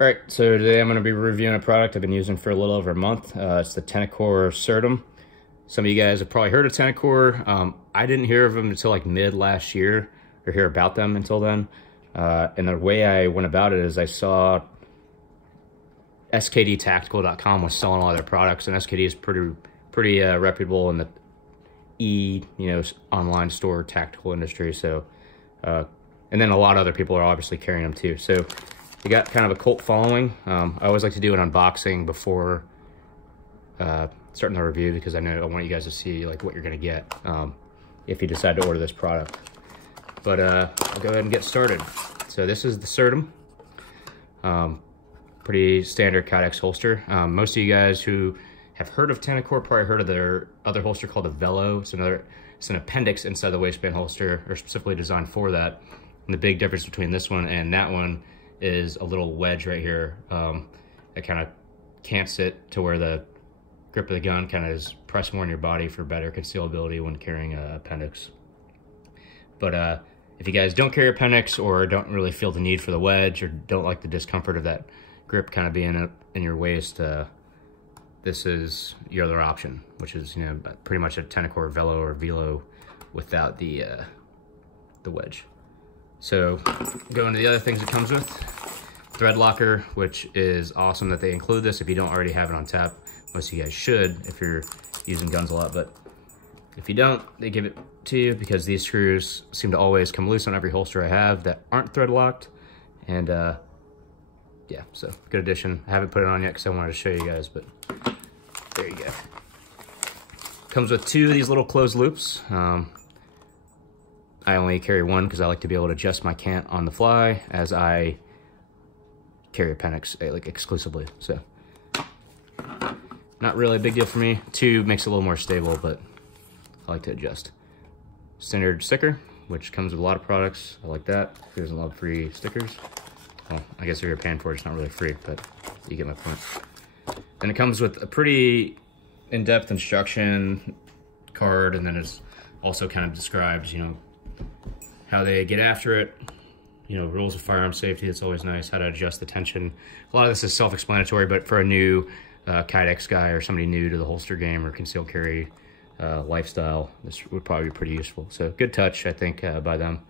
All right, so today I'm going to be reviewing a product I've been using for a little over a month. It's the Tenicor Certum. Some of you guys have probably heard of Tenicor. I didn't hear of them until like mid last year, or hear about them until then. And the way I went about it is I saw skdtactical.com was selling all their products, and SKD is pretty reputable in the online store tactical industry. So, and then a lot of other people are obviously carrying them too. So they got kind of a cult following. I always like to do an unboxing before starting the review, because I want you guys to see like what you're gonna get if you decide to order this product. But I'll go ahead and get started. So this is the Certum. Pretty standard Kydex holster. Most of you guys who have heard of Tenicor probably heard of their other holster called the Velo. It's an appendix inside the waistband holster, or specifically designed for that. And the big difference between this one and that one is a little wedge right here that kind of cants it to where the grip of the gun kind of is pressed more on your body for better concealability when carrying an appendix. But if you guys don't carry appendix, or don't really feel the need for the wedge, or don't like the discomfort of that grip kind of being in your waist, this is your other option, which is pretty much a Tenicor Velo or Velo without the wedge. So going to the other things it comes with, thread locker, which is awesome that they include this if you don't already have it on tap. Most of you guys should if you're using guns a lot, but if you don't, they give it to you because these screws seem to always come loose on every holster I have that aren't thread locked. And yeah, so good addition. I haven't put it on yet because I wanted to show you guys, but there you go. Comes with two of these little closed loops. I only carry one because I like to be able to adjust my cant on the fly, as I carry appendix like exclusively. So not really a big deal for me. Two makes it a little more stable, but I like to adjust. Standard sticker, which comes with a lot of products. I like that. Who doesn't love free stickers? Well, I guess if you're paying for it, it's not really free, but you get my point. And it comes with a pretty in-depth instruction card, and then it also kind of describes, how they get after it, rules of firearm safety. It's always nice, how to adjust the tension. A lot of this is self-explanatory, but for a new Kydex guy or somebody new to the holster game or concealed carry lifestyle, this would probably be pretty useful. So good touch, I think, by them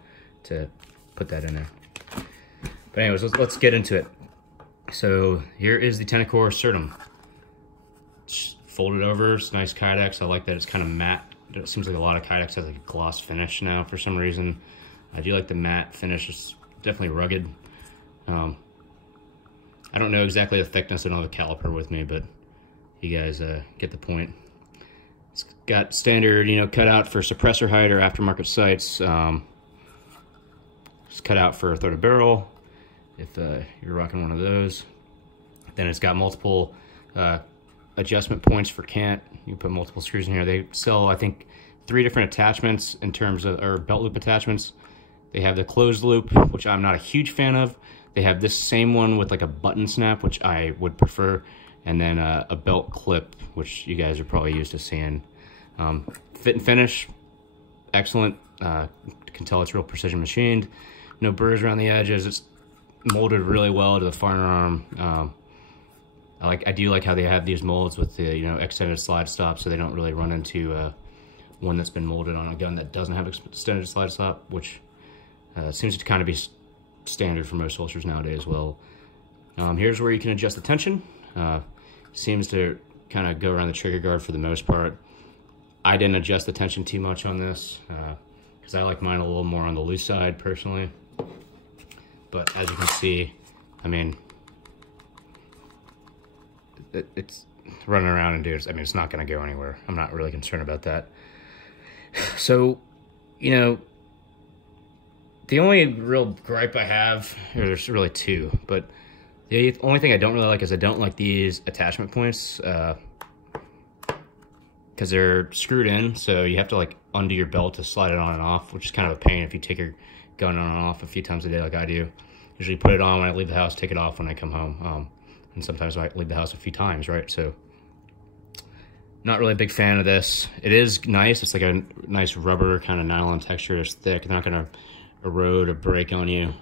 to put that in there. But anyways, let's get into it. So here is the Tenicor Certum. It's folded over, it's nice Kydex. I like that it's kind of matte. It seems like a lot of Kydex has like a gloss finish now for some reason. I do like the matte finish. It's definitely rugged. I don't know exactly the thickness. I don't have a caliper with me, but you guys get the point. It's got standard, cutout for suppressor height or aftermarket sights. It's cut out for a throat of barrel, if you're rocking one of those. Then it's got multiple adjustment points for cant. You can put multiple screws in here. They sell, I think, 3 different attachments in terms of, or belt loop attachments. They have the closed loop, which I'm not a huge fan of. They have this same one with like a button snap, which I would prefer. And then a belt clip, which you guys are probably used to seeing. Fit and finish, excellent. Can tell it's real precision machined. No burrs around the edges. It's molded really well to the firearm. I do like how they have these molds with the extended slide stop, so they don't really run into one that's been molded on a gun that doesn't have extended slide stop, which seems to kind of be standard for most holsters nowadays. Well, here's where you can adjust the tension. Seems to kind of go around the trigger guard for the most part. I didn't adjust the tension too much on this because I like mine a little more on the loose side personally. But as you can see, I mean, it's running around and dudes. I mean, it's not going to go anywhere. I'm not really concerned about that. So, the only real gripe I have, or there's really two, but the only thing I don't really like is I don't like these attachment points because they're screwed in, so you have to like undo your belt to slide it on and off, which is kind of a pain if you take your gun on and off a few times a day like I do. Usually put it on when I leave the house, take it off when I come home. And sometimes I leave the house a few times, right? So not really a big fan of this. It is nice. It's like a nice rubber kind of nylon texture. It's thick. It's not going to erode or break on you.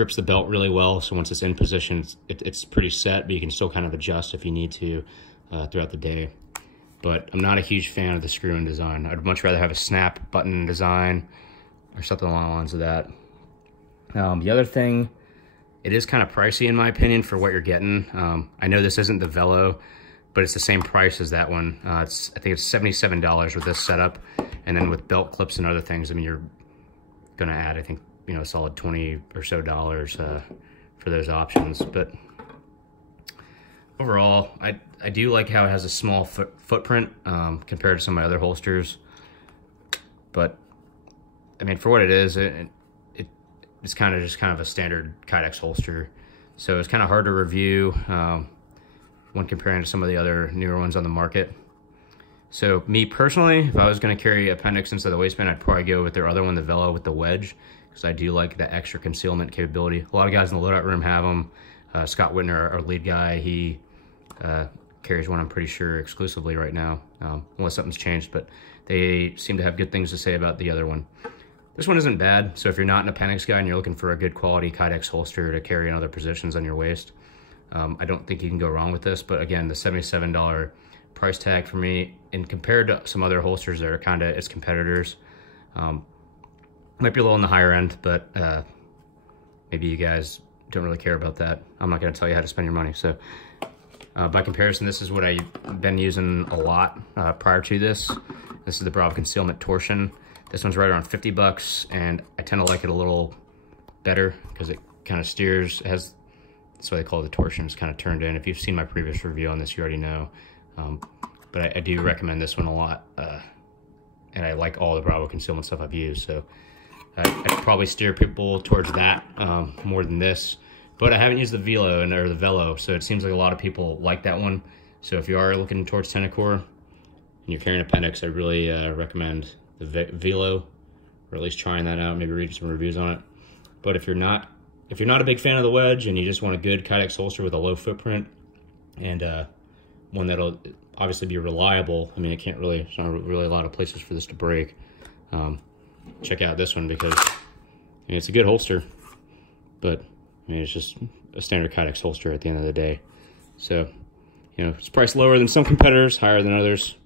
grips the belt really well, so once it's in position, it's pretty set, but you can still kind of adjust if you need to throughout the day. But I'm not a huge fan of the screw-in design. I'd much rather have a snap button design or something along the lines of that. The other thing, it is kind of pricey in my opinion for what you're getting. I know this isn't the Velo, but it's the same price as that one. I think it's $77 with this setup, and then with belt clips and other things, I mean, you're gonna add, I think, you know, a solid $20 or so for those options. But overall, I do like how it has a small footprint compared to some of my other holsters. But I mean, for what it is, it's kind of a standard Kydex holster, so it's kind of hard to review when comparing to some of the other newer ones on the market. So me personally, if I was going to carry appendix inside the waistband, I'd probably go with their other one, the Velo with the wedge, because I do like the extra concealment capability. A lot of guys in the loadout room have them. Scott Whitner, our lead guy, he carries one, I'm pretty sure, exclusively right now, unless something's changed, but they seem to have good things to say about the other one. This one isn't bad, so if you're not an appendix guy and you're looking for a good quality Kydex holster to carry in other positions on your waist, I don't think you can go wrong with this. But again, the $77 price tag for me, and compared to some other holsters that are kind of its competitors, might be a little on the higher end, but maybe you guys don't really care about that. I'm not going to tell you how to spend your money. So by comparison, this is what I've been using a lot prior to this. This is the Bravo Concealment Torsion. This one's right around 50 bucks, and I tend to like it a little better because it kind of steers. It has, that's why they call it the torsion. It's kind of turned in. If you've seen my previous review on this, you already know. But I do recommend this one a lot, and I like all the Bravo Concealment stuff I've used. So I'd probably steer people towards that more than this. But I haven't used the Velo, so it seems like a lot of people like that one. So if you are looking towards Tenicor and you're carrying appendix, I really recommend the Velo, or at least trying that out, maybe reading some reviews on it. But if you're not a big fan of the wedge and you just want a good Kydex holster with a low footprint and one that'll obviously be reliable, I mean, there's not really a lot of places for this to break. Check out this one because it's a good holster, but I mean, it's just a standard Kydex holster at the end of the day. So, you know, it's priced lower than some competitors, higher than others.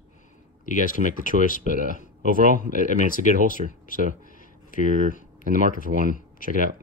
You guys can make the choice, but overall, I mean, it's a good holster. So if you're in the market for one, check it out.